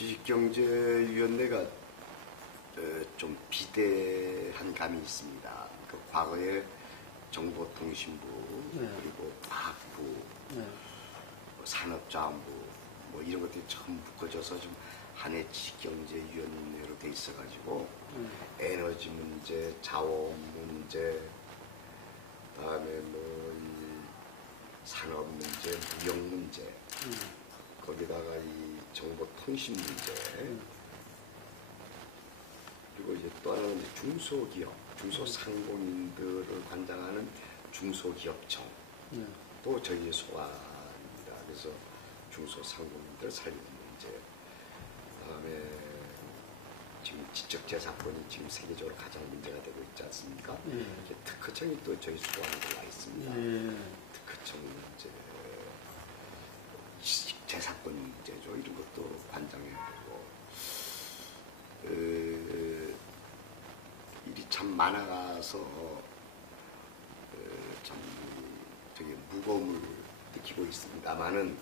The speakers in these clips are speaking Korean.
지식경제위원회가 좀 비대한 감이 있습니다. 그 과거에 정보통신부, 네. 그리고 과학부, 네. 산업자원부 뭐 이런 것들이 처음 묶어져서 좀 한해 지식경제위원회로 돼 있어가지고 에너지 문제, 자원 문제, 그다음에 뭐 이 산업 문제, 무역 문제, 거기다가 이 정보통신 문제, 그리고 이제 또 하나는 이제 중소기업, 중소상공인들을 관장하는 중소기업청, 또 저희의 소관입니다. 그래서 중소상공인들 살리는 문제, 그다음에 지금 지적재산권이 지금 세계적으로 가장 문제가 되고 있지 않습니까? 이렇게 특허청이 또 저희 소관에 들어와 있습니다. 특허청 문제, 재산권 문제죠. 이런 것도 관장해야 되고, 일이 참 많아가서 참 되게 무거움을 느끼고 있습니다만은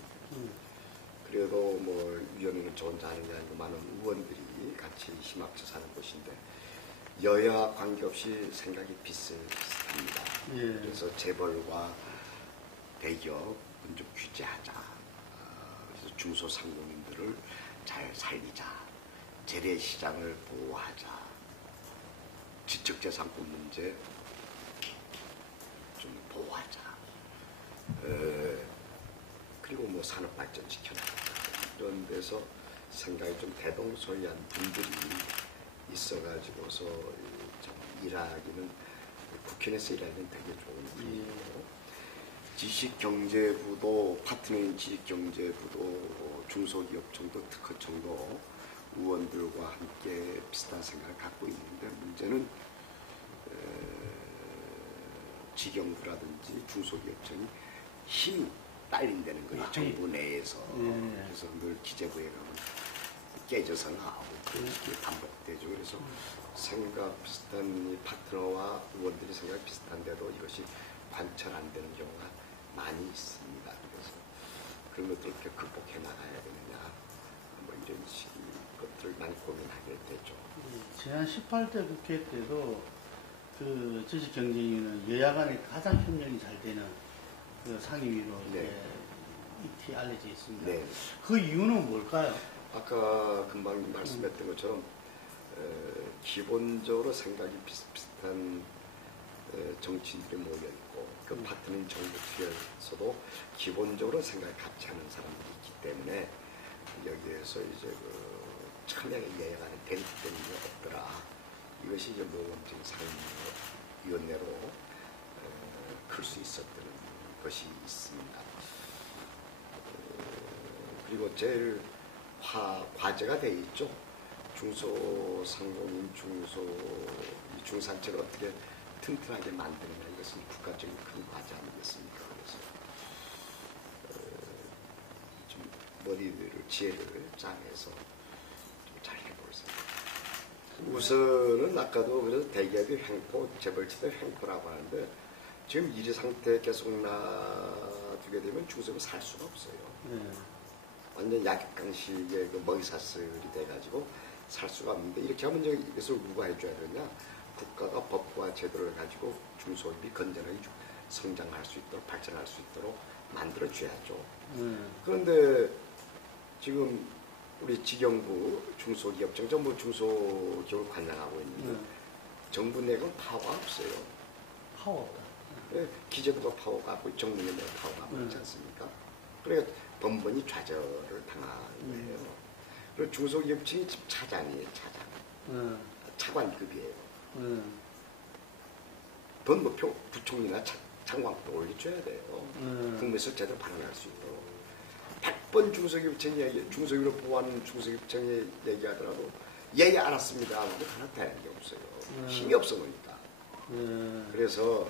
그래도 뭐 위원회는 저 혼자 하는 게 아니고 많은 의원들이 같이 힘합쳐서 하는 곳인데 여야 관계없이 생각이 비슷합니다. 그래서 재벌과 대기업은 좀 규제하자. 그래서 중소상공인들을 잘 살리자. 재래시장을 보호하자. 지적재산권 문제 좀 보호하자. 그리고 뭐 산업 발전시켜나가자. 이런 데서 생각이 좀 대동소이한 분들이 있어가지고서 참 일하기는 국회에서 일하기는 되게 좋은 분이고 지식경제부도 파트너인 지식경제부도 중소기업청도 특허청도 의원들과 함께 비슷한 생각을 갖고 있는데 문제는 직영부라든지 중소기업청이 힘이 딸린다는 거예요. 정부 내에서. 그래서 늘 기재부에 가면 깨져서 나오고 그렇게 반복되죠. 그래서 생각 비슷한 이 파트너와 의원들이 생각 비슷한데도 이것이 관철 안 되는 경우가 많이 있습니다. 그래서 그런 것들을 어떻게 극복해 나가야 되느냐 뭐 이런 식의 것들을 많이 고민하게 되죠. 지난 18대 국회 때도 그 지식경제위는 여야 간에 가장 협력이 잘 되는 그 상임위로 이렇게 알려져 있습니다. 네. 그 이유는 뭘까요? 아까 금방 말씀했던 것처럼 기본적으로 생각이 비슷비슷한 정치인들이 모여있고 그 파트너인 정부 측에서도 기본적으로 생각이 같이 하는 사람들이 있기 때문에 여기에서 이제 그 첨예하게 예약하는 대립되는 게 없더라. 이것이 이제 모범적인 상임위원회로 클 수 있었던 것이 있습니다. 그리고 제일 과제가 돼 있죠. 중소상공인, 중산층을 어떻게 튼튼하게 만드느냐 이것은 국가적인 큰 과제 아니겠습니까? 그래서 좀 머리를 지혜를 짜내서 좀 잘 해볼 생각. 우선은 아까도 그래서 대기업이 횡포, 재벌집의 횡포라고 하는데 지금 이리 상태 계속 놔두게 되면 중소기업은 살 수가 없어요. 완전 약강식의 그 먹이사슬이 돼가지고 살 수가 없는데 이렇게 하면 이것을 누가 해줘야 되냐? 국가가 법과 제도를 가지고 중소기업이 건전하게 성장할 수 있도록 발전할 수 있도록 만들어줘야죠. 그런데 지금 우리 직영부 중소기업청 전부 중소기업을 관장하고 있는데 정부 내에는 파워가 없어요. 파워 없다. 기재부가 파워가 없고 정부 내에 파워가 없지 않습니까? 그러니까 번번이 좌절을 당하는 거예요. 그리고 중소기업청이 지금 차장이에요, 차장. 차관급이에요. 돈 목표 부총리나 장관도 올려줘야 돼요. 국무에서 제대로 발언할 수 있도록. 100번 중소기업청이 중소기업을 보호하는 중소기업청이 얘기하더라도 얘기 안 했습니다. 하고 하나 되는 게 없어요. 힘이 없어 보니까. 그래서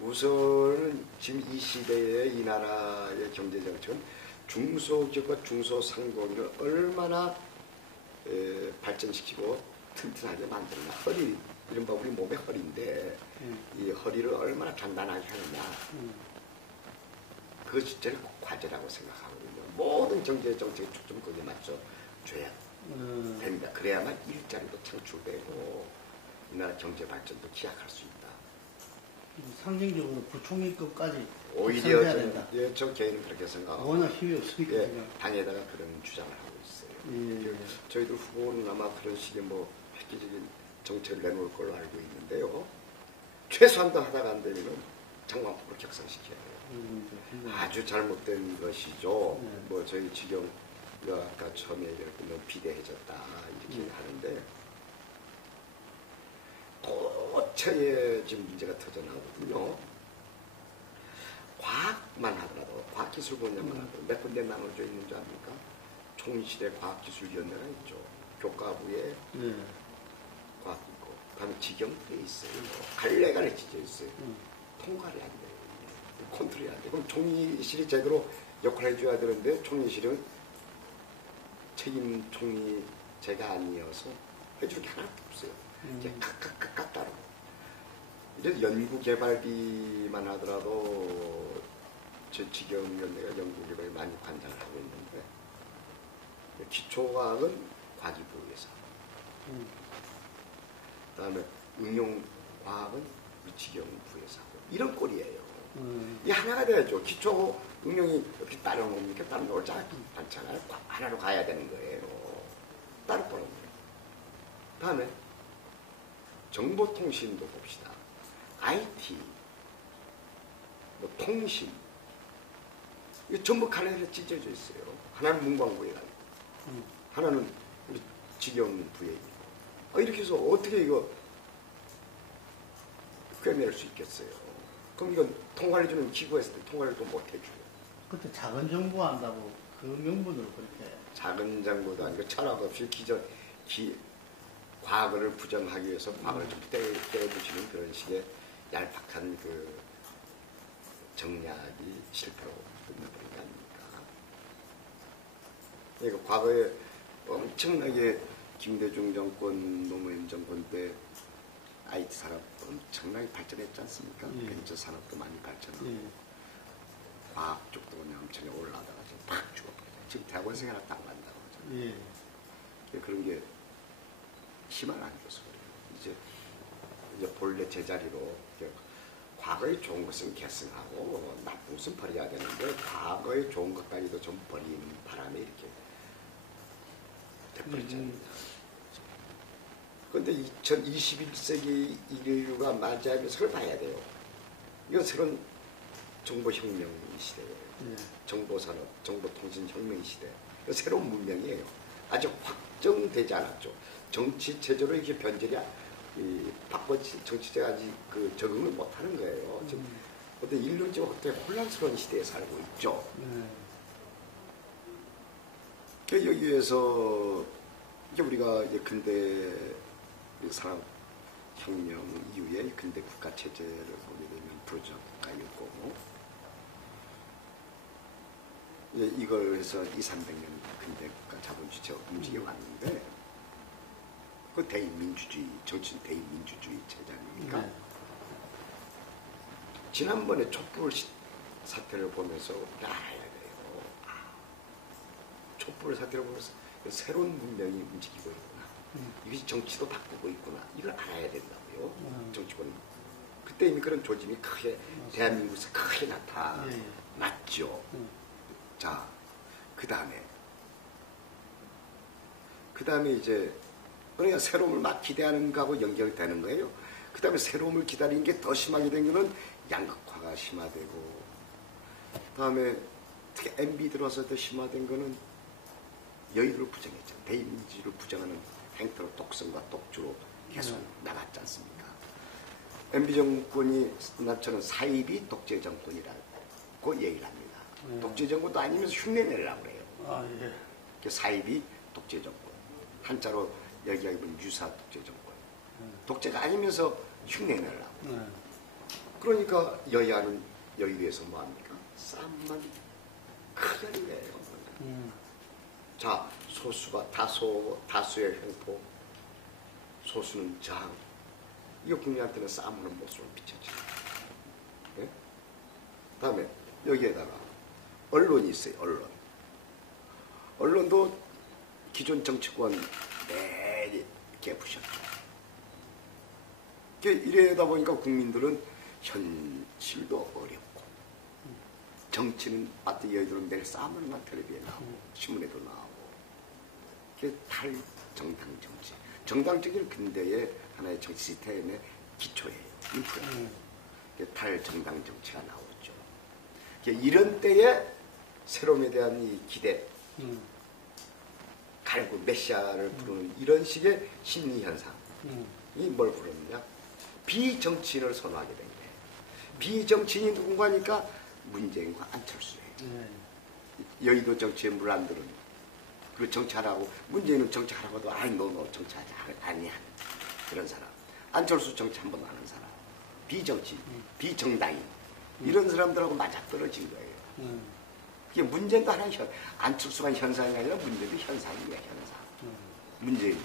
우선은 지금 이 시대의 이 나라의 경제정책은 중소기업과 중소상공인을 얼마나 발전시키고 튼튼하게 만드느냐. 허리, 이른바 우리 몸의 허리인데 이 허리를 얼마나 단단하게 하느냐. 그것이 제일 과제라고 생각하거든요. 모든 경제정책의 초점 거기에 맞춰줘야 됩니다. 그래야만 일자리도 창출되고 이 나라 경제 발전도 기약할 수 있다. 상징적으로 부총리급까지 오히려 해야 된다. 저 개인은 그렇게 생각하고 워낙 힘이 없으니까. 예, 당에다가 그런 주장을 하고 있어요. 예. 저희들 후보는 아마 그런 식의 뭐 획기적인 정책을 내놓을 걸로 알고 있는데요. 최소한도 하다가 안 되면 장관법을 격상시켜야 돼요. 아주 잘못된 것이죠. 네. 뭐 저희 지경과 아까 처음에 얘기했던 비대해졌다 이렇게 하는데 도처에 지금 문제가 터져나오거든요. 과학만 하더라도 과학기술 분야만 하더라도 몇 군데 나눠져 있는 줄 압니까? 총시대 과학기술위원회가 있죠. 교과부에 네. 과학 있고 다음에 지경부에 있어요. 갈래갈래 찢어 있어요. 통과를 안 돼요. 컨트롤이 안 돼요. 그럼 총리실이 제대로 역할을 해줘야 되는데 총리실은 책임 총리제가 아니어서 해줄 게 하나도 없어요. 이게 각각 다르고. 이제 연구개발비만 하더라도 제 지경위원회가 연구개발에 많이 관장을 하고 있는데 기초과학은 과기부에서 그다음에 응용과학은 지경부에서 하고 이런 꼴이에요. 이 하나가 돼야죠. 기초하고 응용이 이렇게 따로 놓으니까 따로 놓을 자 않잖아요. 하나로 가야 되는 거예요. 따로 보는 거예요. 다음에 정보통신도 봅시다. IT, 뭐 통신, 이거 전부 칼날에 찢어져 있어요. 하나는 문광부에 가고, 하나는 우리 직영부에 있고. 이렇게 해서 어떻게 이거 꿰맬 수 있겠어요? 그럼 이건 통과해주는 기구에서 통과를 못 해줘요. 그때 작은 정부 한다고 그 명분으로 그렇게. 작은 정부도 아니고 철학 없이 과거를 부정하기 위해서 과거를 좀 떼어주시는 그런 식의 얄팍한 그 정략이 실패로 끝나버린 게 아닙니까? 그러니까 과거에 엄청나게 김대중 정권, 노무현 정권 때 IT 산업 엄청나게 발전했지 않습니까? 벤처 산업도 많이 발전하고 과학 쪽도 그냥 엄청나게 올라가다가 지금 팍 죽어버려요. 지금 대학원생이 하나 딱 만나고 그러잖아요. 그런 게 희망을 안 줘서 그래요. 이제 본래 제자리로 과거에 좋은 것은 계승하고 나쁜 것은 버려야 되는데 과거에 좋은 것까지도 좀 버리는 바람에 이렇게 돼버렸잖아요. 그런데 2021세기 인류가 맞이하면서 그걸 봐야 돼요. 이건 새로운 정보혁명 시대예요. 정보산업, 정보통신혁명 시대. 새로운 문명이에요. 아직 확정되지 않았죠. 정치 체제로 이렇게 변절이 바꿔지 정치제가 아직 그 적응을 못하는 거예요. 지금 어떤 인류적으로 되게 혼란스러운 시대에 살고 있죠. 여기에서 이제 우리가 이제 근대 산업혁명 이후에 근대 국가 체제를 보게 되면 부르주아 국가였고 이제 이걸 해서 200~300년 근대 국가 자본주의가 움직여 왔는데 그 대의민주주의, 정치는 대의민주주의 체제 아닙니까? 지난번에 촛불 사태를 보면서 알아야 돼요. 촛불 사태를 보면서 새로운 문명이 움직이고 있구나. 이것이 정치도 바꾸고 있구나. 이걸 알아야 된다고요. 정치권. 그때 이미 그런 조짐이 크게 대한민국에서 크게 나타났죠. 자, 그 다음에 이제 그러니까 새로움을 막 기대하는 거하고 연결되는 거예요. 그 다음에 새로움을 기다리는 게 더 심하게 된 거는 양극화가 심화되고 다음에 특히 MB 들어서 더 심화된 거는 여의도를 부정했죠. 대의민주주의를 부정하는 행태로 독선과 독주로 계속 나갔지 않습니까? MB 정권이 나처럼 사이비 독재 정권이라고 얘기를 합니다. 독재 정권도 아니면서 흉내내려고 그래요. 사이비 독재 정권. 한자로 얘기하면 유사 독재 정권. 독재가 아니면서 흉내내려고. 그러니까 여야는 여의도에서 뭐합니까? 싸움만 크게 해요. 자, 소수가 다수의 횡포, 소수는 저항. 이거 국민한테는 싸움하는 모습을 비춰지. 네? 다음에 여기에다가 언론이 있어요. 언론도 기존 정치권 내리 깨부셨죠. 이러다 보니까 국민들은 현실도 어렵고 정치는 마트 여의도는 내일 싸움은 막 텔레비에 나오고 신문에도 나오고 탈정당 정치. 정당 정치는 근대의 하나의 정치 시스템의 기초예요. 인프라예요. 탈정당 정치가 나오죠. 이런 때에 새로움에 대한 이 기대, 갈구, 메시아를 부르는 이런 식의 심리 현상이 뭘 부르느냐? 비정치인을 선호하게 된 거예요. 비정치인이 누군가니까 문재인과 안철수예요. 여의도 정치에 물 안 들은 그리고 정치하라고 문재인은 정치하라고도 아니 너 정치하지 아니야 그런 사람. 안철수 정치 한 번 하는 사람. 비정치인, 비정당인 이런 사람들하고 맞아떨어진 거예요. 그게 문재인도 하나의 안철수가 현상이 아니라 문재인도 현상이야 현상. 문재인도.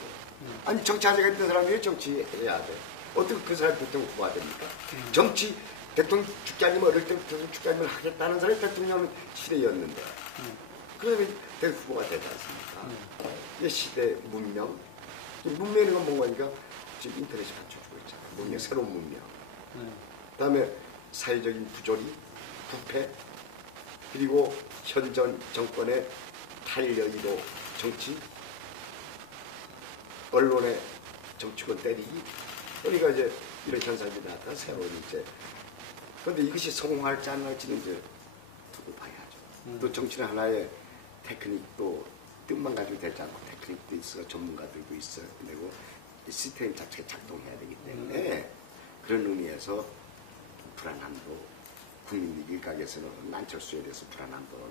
아니 정치하자고 했던 사람이 왜 정치해야 돼? 어떻게 그 사람이 대통령 후보가 됩니까? 정치 대통령 죽지 않으면 어릴 때부터 죽지 않으면 하겠다는 사람이 대통령 시대였는데 그다음에 대통령 후보가 되지 않습니까? 이 시대 문명. 문명이란 건 뭔가니까 지금 인터넷이 갖춰주고 있잖아요. 문명, 새로운 문명. 그다음에 사회적인 부조리, 부패, 그리고 현 정권의 탈여의도 정치, 언론의 정치권 때리기. 그러니까 이제 이런 현상이 나타나 새로운 이제. 그런데 이것이 성공할지 안 할지는 이제 두고 봐야죠. 또 정치는 하나의 테크닉도 뜻만 가지고 되지 않고 테크닉도 있어, 전문가들도 있어야 되고 시스템 자체가 작동해야 되기 때문에 그런 의미에서 불안함도 국민 일각에서는 안철수에 대해서 불안함도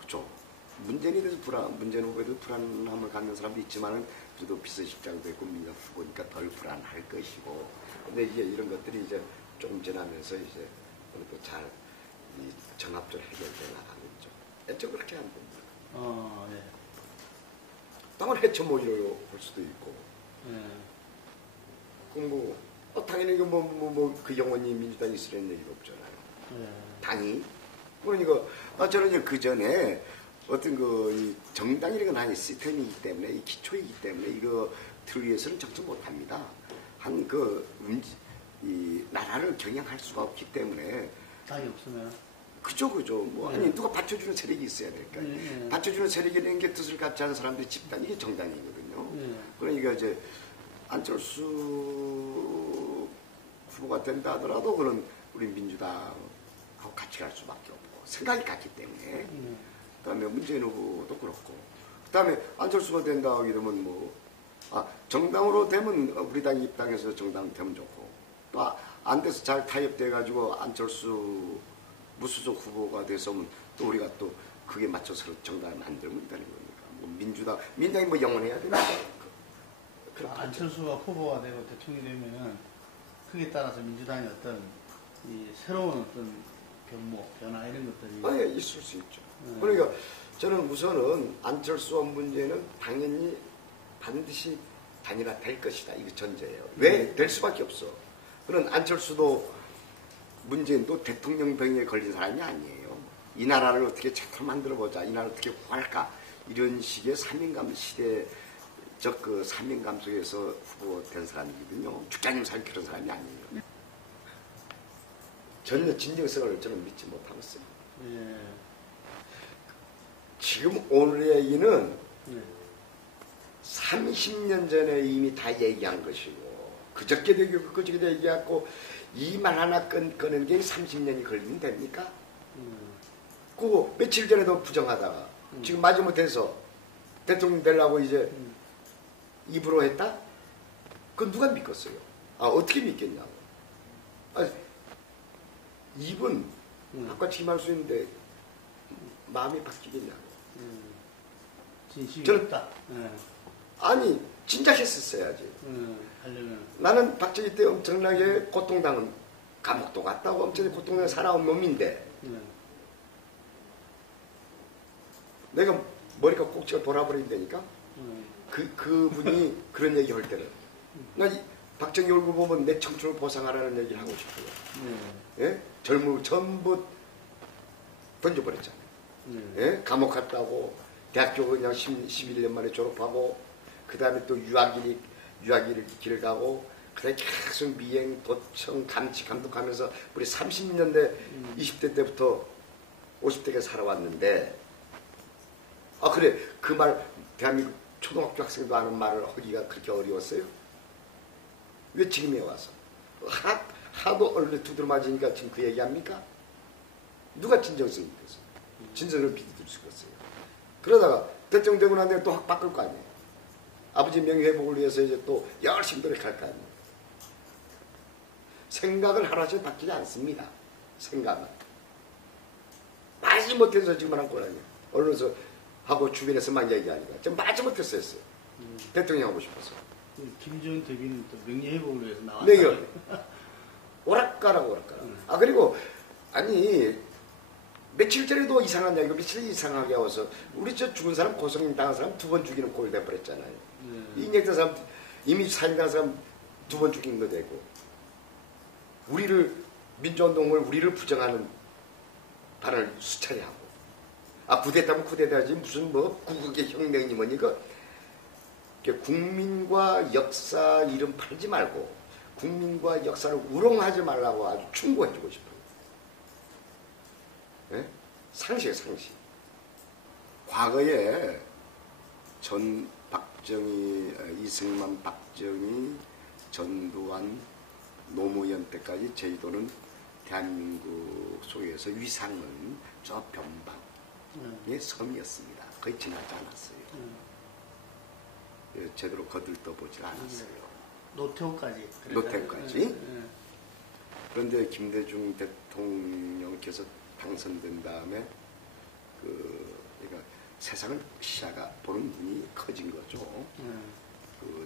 나죠. 문재인에 대해서 문재인 후보에 대해서 불안함을 갖는 사람도 있지만은 그래도 비서실장도 있고 민주당 후보니까 덜 불안할 것이고. 근데 이제 이런 것들이 이제 조금 지나면서 이제 어느 또 잘 정합적으로 해결돼 나가겠죠. 애초 그렇게 안 됩니다. 예. 당연 해쳐 모이로 볼 수도 있고. 예. 당연히 그 영원히 민주당이 있으려는 얘기가 없잖아요. 예. 당이. 그러니까 저는 이제 그 전에 어떤 이 정당이라는 건 하나의 시스템이기 때문에 이 기초이기 때문에 이거들 위해서는 정치 못합니다. 이 나라를 경영할 수가 없기 때문에. 당이 없으면. 그죠. 아니 누가 받쳐주는 세력이 있어야 될까요? 받쳐주는 세력이라는 게 뜻을 갖지 않은 사람들의 집단 이게 정당이거든요. 그러니까 이제 안철수 후보가 된다 하더라도 그런 우리 민주당하고 같이 갈 수밖에 없고 생각이 같기 때문에. 그다음에 문재인 후보도 그렇고. 그다음에 안철수가 된다 하게 되면 정당으로 되면 우리 당 입당해서 정당 되면 좋고 또 안 돼서 잘 타협돼 가지고 안철수 무소속 후보가 돼서 또 우리가 또 그게 맞춰서 정당을 만들면 되는 거니까. 민주당이 영원해야 되니까. 안철수가 후보가 되고 대통령이 되면은 그에 따라서 민주당의 어떤 이 새로운 어떤 변화 이런 것들이 있을 수 있죠. 그러니까 저는 우선은 안철수와 문재인은 당연히 반드시 단일화될 것이다. 이거 전제예요. 왜? 될 수밖에 없어. 그런 안철수도 문재인도 대통령 병에 걸린 사람이 아니에요. 이 나라를 어떻게 잘 만들어보자. 이 나라를 어떻게 구할까. 이런 식의 사명감 시대적 그 사명감 속에서 후보된 사람이거든요. 죽자님 살 그런 사람이 아니에요. 전혀 진정성을 저는 믿지 못하고 있어요. 예. 지금 오늘의 얘기는 30년 전에 이미 다 얘기한 것이고 그저께도 얘기하고 그저께도 얘기했고 이 말 하나 꺼내는 게 30년이 걸리면 됩니까? 그거 며칠 전에도 부정하다가 지금 마지못해서 대통령 되려고 이제 입으로 했다? 그건 누가 믿겠어요? 어떻게 믿겠냐고. 입은 바꿔치기 할 수 있는데 마음이 바뀌겠냐고. 진심이 저는 없다. 아니 진짜 했었어야지. 하려면. 나는 박정희 때 엄청나게 고통당한 감옥도 갔다고 엄청나게 고통당해 살아온 놈인데 내가 머리가 꼭지가 돌아버린다니까. 그분이 그런 얘기 할 때는 나 박정희 얼굴 보면 내 청춘을 보상하라는 얘기를 하고 싶어요. 예? 젊은 전부 던져버렸잖아요. 예? 감옥 갔다고 대학교 그냥 11년 만에 졸업하고 그 다음에 또 유학길을 가고 그다음에 계속 미행, 도청, 감치, 감독하면서 우리 30년대 20대 때부터 50대가 살아왔는데 그래 그 말 대한민국 초등학교 학생도 아는 말을 하기가 그렇게 어려웠어요? 왜 지금에 와서 하도 얼른 두드려 맞으니까 지금 그 얘기합니까? 누가 진정성이 있겠어요? 진정을 비디들 수가 있어요. 그러다가 대통령 되고 난 다음에 또 확 바꿀 거 아니에요. 아버지 명예회복을 위해서 이제 또 열심히 노력할 거 아니에요. 생각을 하나씩 바뀌지 않습니다. 생각은. 말지 못해서 지금 말한 건 아니에요. 언론에서 하고 주변에서만 얘기하니까. 지금 말지 못했어요. 대통령 하고 싶어서. 김정은 대비는 또 명예회복을 위해서 나왔어요. 네, 오락가라고. 그리고, 아니, 며칠 전에도 이상한 얘기가 며칠 이상하게 와서, 우리 저 죽은 사람, 고성 당한 사람 2번 죽이는 꼴 돼버렸잖아요. 인정된 사람, 이미 살인당한 사람 2번 죽인 거 되고, 민주운동을 우리를 부정하는 발언을 수차례 하고, 쿠데타면 쿠데타지, 무슨 구국의 혁명이 뭐니, 국민과 역사 이름 팔지 말고 국민과 역사를 우롱하지 말라고 아주 충고해주고 싶어요. 네? 상식이에요, 상식. 과거에 이승만, 박정희, 전두환, 노무현 때까지 제주도는 대한민국 속에서 위상은 저 변방의 섬이었습니다. 거의 지나지 않았어요. 제대로 거들떠보질 않았어요. 노태우까지. 그런데 김대중 대통령께서 당선된 다음에 그러니까 세상을 시야가 보는 눈이 커진 거죠.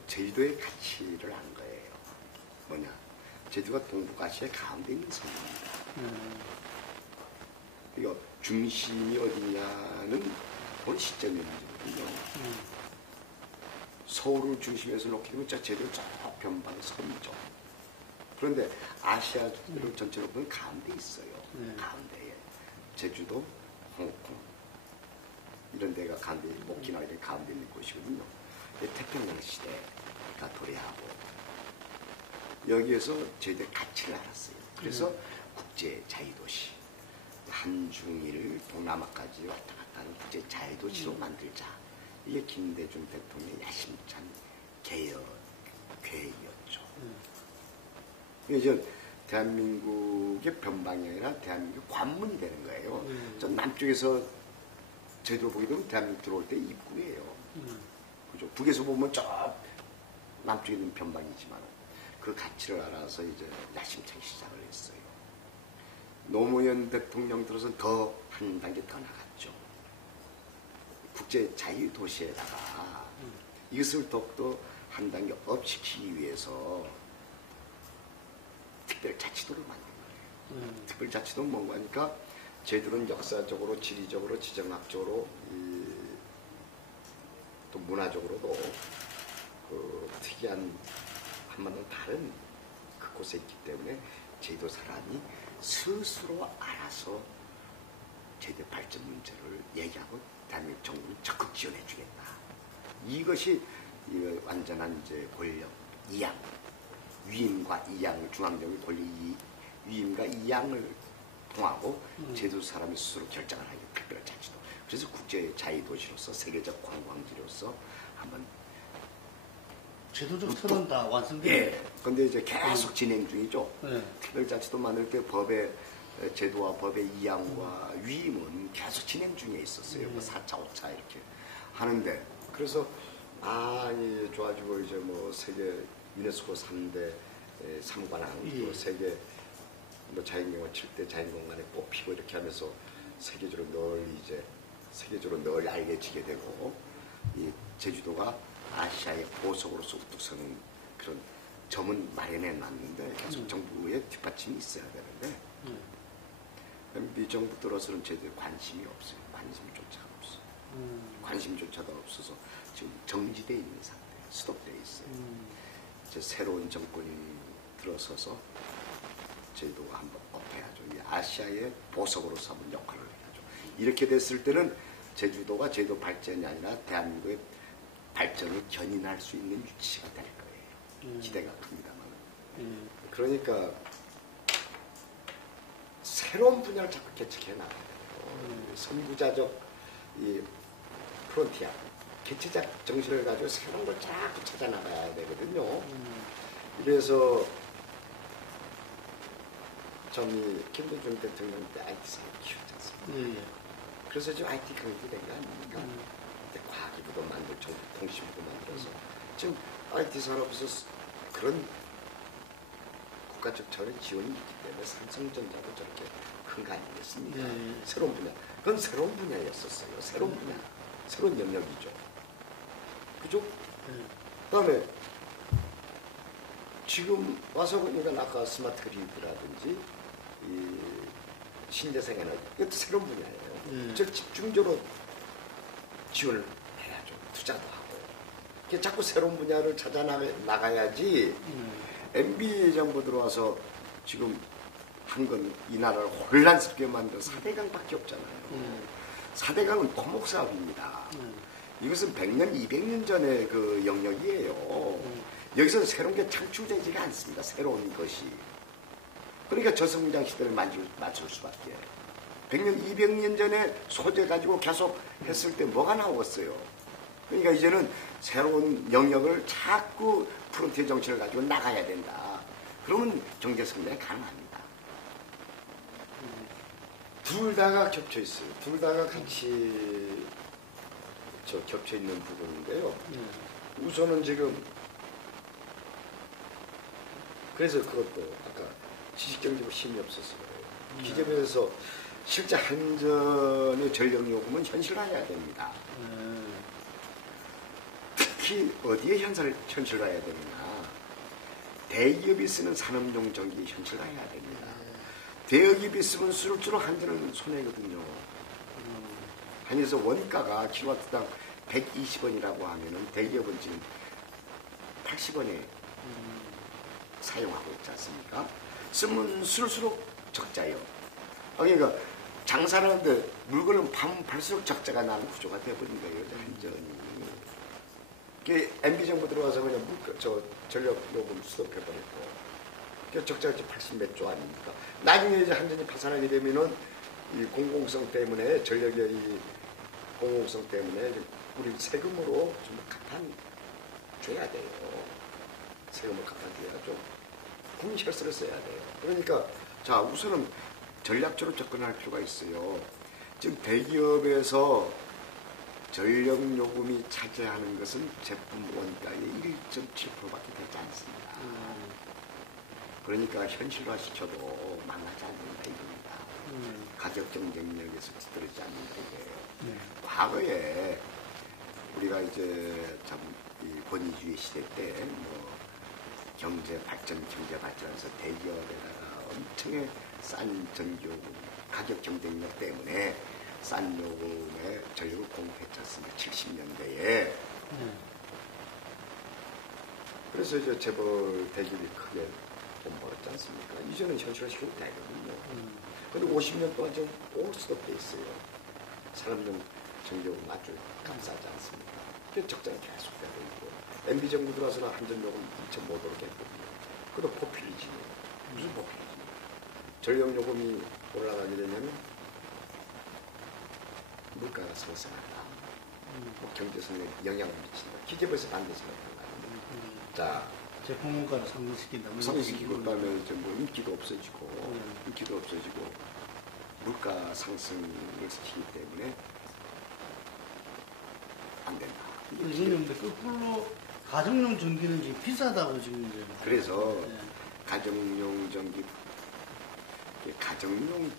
제주도의 가치를 안 거예요. 뭐냐? 제주도가 동북아시아 가운데 있는 섬입니다. 그러니까 중심이 어디냐는 어느 시점이 문제거든요. 서울을 중심에서 놓게 되면 제주도 저 변방 섬이죠. 그런데 아시아를 전체로 보면 가운데 있어요. 가운데에 제주도, 홍콩 이런 데가 가운데, 오키나와 이런 가운데 있는 곳이거든요. 태평양 시대가 도래하고 여기에서 제주도의 가치를 알았어요. 그래서 국제 자유도시 한중일 동남아까지 왔다 갔다 하는 국제 자유도시로 만들자. 이게 김대중 대통령의 야심찬 계획이었죠. 이제 대한민국의 변방이 아니라 대한민국 관문이 되는 거예요. 전 남쪽에서 제주도 보게 되면 대한민국 들어올 때 입구예요. 그죠? 북에서 보면 저 남쪽에 있는 변방이지만 그 가치를 알아서 이제 야심차게 시작을 했어요. 노무현 대통령 들어서 더 한 단계 더 나갔죠. 국제 자유도시에다가 이것을 더욱더 한 단계 업시키기 위해서 특별자치도를 만든 거예요. 특별자치도는 뭔가 하니까 제주도는 역사적으로, 지리적으로, 지정학적으로, 또 문화적으로도 특이한 한반도 다른 그곳에 있기 때문에 제주도 사람이 스스로 알아서 제주도 발전 문제를 얘기하고 대한민국 정부는 적극 지원해 주겠다. 이것이 완전한 이제 권력 이양, 위임과 이양, 중앙정부 권력 위임과 이양을 통하고 제주도 사람이 스스로 결정을 하는 특별자치도. 그래서 국제 자유도시로서 세계적 관광지로서 한번 제도적 틀은 다 완성돼요. 예. 근데 이제 계속 진행 중이죠. 특별자치도 만들 때 법의 제도와 법의 이양과 위임은 계속 진행 중에 있었어요. 4차, 5차 이렇게 하는데 그래서 많이 좋아지고 이제 세계 유네스코 3대 3관왕, 세계 자연경관 7대 자연공간에 뽑히고 이렇게 하면서 세계적으로 널 알려지게 되고 이 제주도가 아시아의 보석으로서 우뚝 서는 그런 점은 마련해 놨는데 계속 정부의 뒷받침이 있어야 되는데 미 정부 들어서는 제대로 관심이 없어요. 관심조차 없어요. 관심조차도 없어서 지금 정지되어 있는 상태예요. 스톱되어 있어요. 이제 새로운 정권이 들어서서 제주도가 한번 업해야죠. 이 아시아의 보석으로서 한번 역할을 해야죠. 이렇게 됐을 때는 제주도가 제도 발전이 아니라 대한민국의 발전을 견인할 수 있는 유치가 될 거예요. 기대가 큽니다만. 그러니까 새로운 분야를 자꾸 개척해 나가야 돼요. 선구자적 이 프론티아, 개체적 정신을 가지고 새로운 걸 자꾸 찾아 나가야 되거든요. 그래서 저는 김대중 대통령 때 IT 산업 키웠지 않습니까? 그래서 지금 IT 강국이 된 거 아닙니까? 그때 과기부도 만들고 통신부도 만들어서 지금 IT 산업에서 그런 국가적 자원 지원이 있기 때문에 삼성전자도 저렇게 큰 거 아니겠습니까? 새로운 분야. 그건 새로운 분야였었어요. 새로운 분야. 새로운 영역이죠. 그죠? 그 다음에 지금 와서 보니까 아까 스마트 그리드라든지 이 신재생 에너지 이것도 새로운 분야예요. 저 집중적으로 지원을 해야죠. 투자도 하고. 자꾸 새로운 분야를 찾아 나가야지 MB 정부 들어와서 지금 한 건 이 나라를 혼란스럽게 만든 4대강밖에 없잖아요. 4대강은 토목사업입니다. 이것은 100년, 200년 전의 그 영역이에요. 여기서 새로운 게 창출되지가 않습니다. 새로운 것이. 그러니까 저성장 시대를 맞출 수밖에. 100년, 200년 전에 소재 가지고 계속 했을 때 뭐가 나왔어요? 그러니까 이제는 새로운 영역을 자꾸 프론티어 정신을 가지고 나가야 된다. 그러면 경제 성장이 가능합니다. 둘 다가 겹쳐 있어요. 둘 다가 같이 겹쳐 있는 부분인데요. 우선은 지금 그래서 그것도 아까 지식경제부 힘이 없어서 그래요. 기재부에서 실제 한전의 전력 요금은 현실화해야 됩니다. 특히 어디에 현실화해야 되느냐. 대기업이 쓰는 산업용 전기 현실화해야 됩니다. 대기업이 쓰면 쓸수록 한전은 손해거든요. 한에서 원가가 킬로와트당 120원이라고 하면은 대기업은 지금 80원에 사용하고 있지 않습니까? 쓰면 쓸수록 적자예요. 그러니까 장사를 하는데 물건을 파면 팔수록 적자가 나는 구조가 되어버린 거예요. 한전이. MB 정부 들어와서 그냥 전력 요금 수급해버렸고. 적자가 80몇 조 아닙니까? 나중에 이제 한전이 파산하게 되면은 이 공공성 때문에 전력의 이 공공성 때문에 우리 세금으로 좀 갚아줘야 돼요. 세금을 갚아줘야죠. 국민 혈세를 써야 돼요. 그러니까 자 우선은 전략적으로 접근할 필요가 있어요. 지금 대기업에서 전력 요금이 차지하는 것은 제품 원가의 1.7%밖에 되지 않습니다. 그러니까 현실화시켜도 만나지 않는다 이겁니다. 가격 경쟁력에서 뒤떨어지지 않는다 이거예요. 과거에 우리가 이제 참 이 권위주의 시대 때 뭐 경제 발전해서 대기업에다가 엄청나게 싼 전기요금 가격 경쟁력 때문에 싼 요금에 전력을 공급했지 않습니까? 70년대에. 그래서 이제 재벌 대기업이 크게 돈 벌었지 않습니까? 이제는 현실화시키면 되거든요. 근데 50년 동안 지금 올 수도 없게 있어요. 사람들 전기요금 아주 감싸지 않습니까? 그 적자가 계속 되고 있고. MB 정부 들어서는 한전요금 2.5도로 했거든요. 그것도 포퓰리즘이에요. 무슨 포퓰리즘? 전력요금이 올라가게 되면 물가가 상승한다. 뭐 경제성에 영향을 미친다. 기재부에서 반드시 나타나는 거예요. 자, 제품 원가를 상승시킨다. 상승시키고 그다음에 이제 뭐 인기도 없어지고 물가 상승을 시키기 때문에 안 된다. 이거는 거꾸로 가정용 전기는 지금 비싸다고 지금 이제. 그래서 가정용 전기 가정용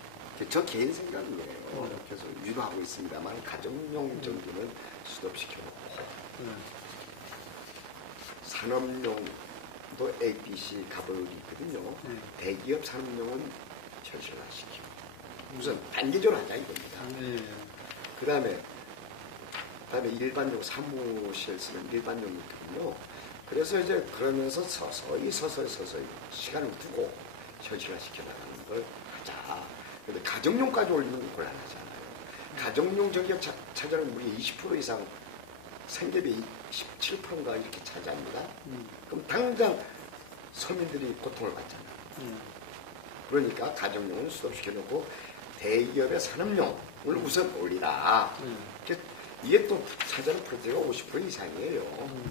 저 개인 생각이에요. 그래서 유도하고 있습니다만 가정용 전기는 수도시켜놓고 산업용도 A, B, C 가볼이 있거든요. 대기업 산업용은 현실화시키고 우선 단계적으로 하자 이겁니다. 그 다음에 일반용 사무실 쓰는 일반용이 있거든요. 그래서 이제 그러면서 서서히 시간을 두고 현실화시켜 나가는 걸 하자. 근데 가정용까지 올리면 곤란하잖아요. 가정용 전기업 차지하는 우리 20% 이상 생계비 17%인가 이렇게 차지합니다. 그럼 당장 서민들이 고통을 받잖아. 그러니까 가정용은 수도시켜놓고 대기업의 산업용을 우선 올리라. 이게 또 차지하는 프로젝트가 50% 이상이에요.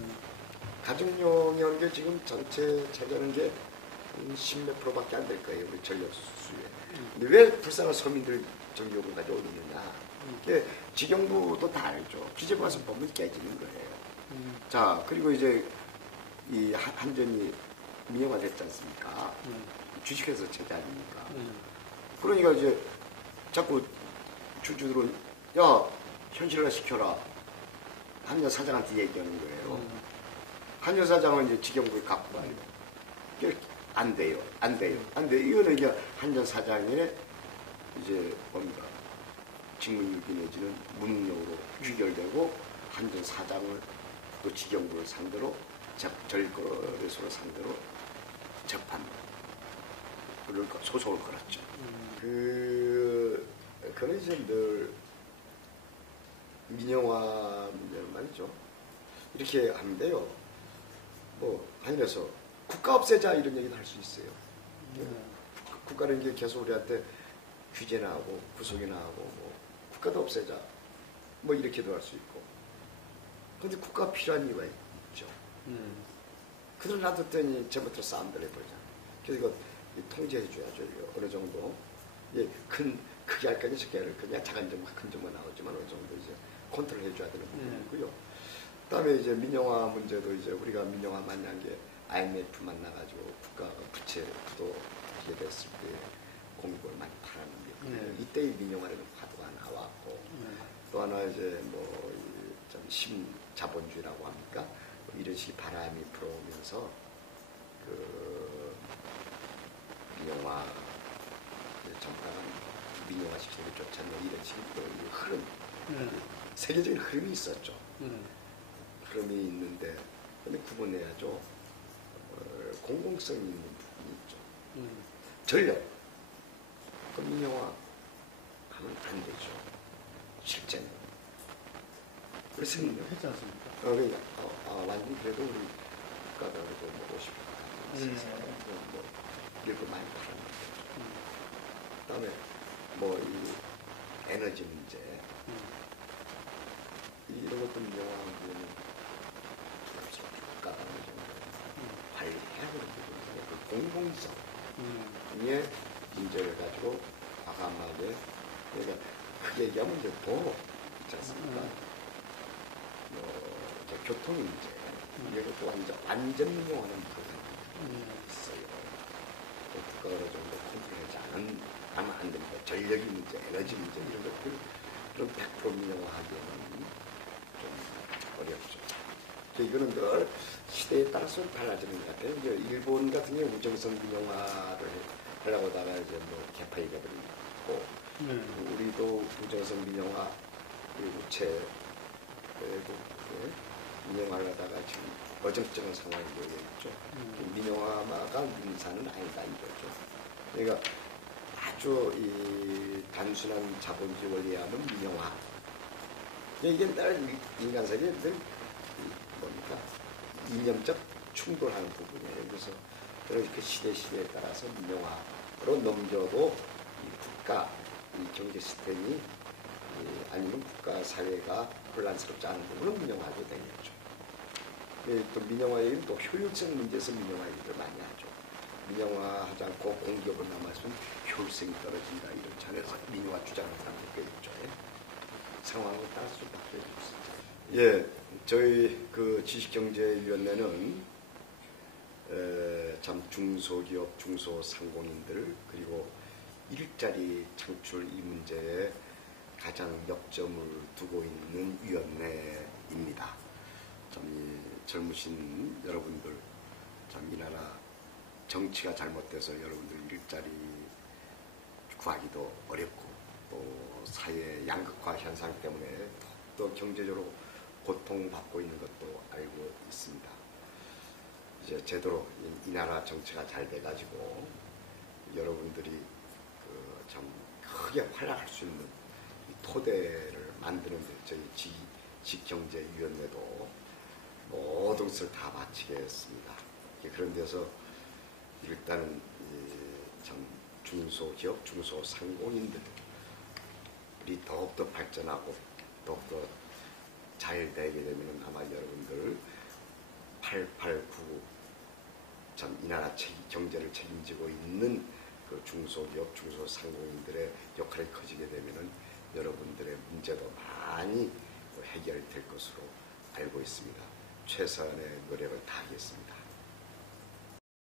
가정용이라는 게 지금 전체 차지하는 게 10몇 프로밖에 안 될 거예요. 우리 전력 수요에. 근데 왜 불쌍한 서민들 전기요금 가지고 올리느냐. 지경부도 다 알죠. 기재부가서법은 깨지는 거예요. 자, 그리고 이제 이 한전이 민영화됐지 않습니까? 주식회사 체제 아닙니까? 그러니까 이제 자꾸 주주들은 야, 현실화 시켜라. 한전 사장한테 얘기하는 거예요. 한전 사장은 이제 지경부에 갖고 가요. 안 돼요. 이거는 이제 한전 사장의 이제 뭡니까? 직무유기 내지는 무능력으로 귀결되고 한전 사장을 또 지경부를 상대로 전거래소를 상대로 재판 소송을 걸었죠. 그는 이제 늘 민영화 문제는 말이죠. 이렇게 하면 돼요. 뭐 한일에서 국가 없애자 이런 얘기도 할 수 있어요. 국가는 이제 계속 우리한테 규제나 하고 구속이나 하고 뭐 국가도 없애자 뭐 이렇게도 할 수 있고. 근데 국가가 필요한 이유가 있죠. 그들 놔뒀더니 제부터 싸움들 해보자. 그래서 이거 통제해줘야죠. 이거 어느 정도 크게 할 거냐 적게 할 거냐 작은 점과 큰 점은 나오지만 어느 정도 이제 컨트롤 해줘야 되는 부분이고요. 그다음에 이제 민영화 문제도 이제 우리가 민영화 만난 게 IMF 만나가지고 국가 부채 부도 하게 됐을 때 공급을 많이 팔았는데 이때의 민영화라는 파도가 나왔고 또 하나 이제 좀 심자본주의라고 합니까? 이런 식의 바람이 불어오면서 그 민영화 정당한 민영화 시키는 게 좋지 않나 이런 식의 흐름 세계적인 흐름이 있었죠. 흐름이 있는데 근데 구분해야죠. 공공성 있는 부분이 있죠. 전력 그 민영화 하면 안 되죠. 실제는 그래서 했지 않습니까? 완전 그래도 우리 국가가 그래도 50% 뭐 이런 거 많이 팔아는 거죠. 그다음에 이 에너지 문제 이런 것도 민영화하면 국가가 어느 정도 관리해야 되는 부분인데 그 공공성의 문제를 가지고 과감하게 그러니까 크게 얘기하면 이제 더 있지 않습니까? 교통 문제 이것도 완전 민영화하는 부분이 있어요. 국가가 어느 정도 컨트롤하지 않으면 안 됩니다. 전력이 문제, 에너지 문제 이런 것들 그런 100% 민영화하기에는 좀 어렵죠. 이거는 늘 시대에 따라서 달라지는 것 같아요. 이제 일본 같은 경우 우정성 민영화를 하려고 하다가 이제 개파이가 버리고 우리도 우정성 민영화 그리고 민영화를 하다가 지금 어정쩡한 상황이 되어있죠. 민영화가 민사는 아니다 이거죠. 그러니까 아주 이 단순한 자본주의 원리에 하면 민영화. 이게 늘 인간사회에 늘 뭡니까? 이념적 충돌하는 부분이에요. 그래서 그 시대에 따라서 민영화로 넘겨도 이 국가, 이 경제 시스템이 아니면 국가 사회가 혼란스럽지 않은 부분은 민영화도 되겠죠. 또 민영화에 또 효율성 문제에서 민영화 얘기를 많이 하죠. 민영화하지 않고 공기업을 남았으면 효율성이 떨어진다 이런 차원에서 민영화 주장하는 사람들 꽤 있죠. 상황에 따라서 좀 바뀌어질 수 있죠. 예, 저희 그 지식경제위원회는 참 중소기업, 중소상공인들 그리고 일자리 창출 이 문제에 가장 역점을 두고 있는 위원회입니다. 참 젊으신 여러분들, 참 이 나라 정치가 잘못돼서 여러분들 일자리 구하기도 어렵고 또 사회 양극화 현상 때문에 더 경제적으로 고통받고 있는 것도 알고 있습니다. 이제 제대로 이 나라 정치가 잘 돼가지고 여러분들이 참 크게 활약할 수 있는 토대를 만드는 데 저희 직경제위원회도 모든 것을 다 바치겠습니다. 그런 데서 일단은 참 중소기업, 중소상공인들이 더욱더 발전하고 더욱더 잘 되게 되면 아마 여러분들 889 참 이 나라 경제를 책임지고 있는 그 중소기업, 중소상공인들의 역할이 커지게 되면은 여러분들의 문제도 많이 해결될 것으로 알고 있습니다. 최선의 노력을 다하겠습니다.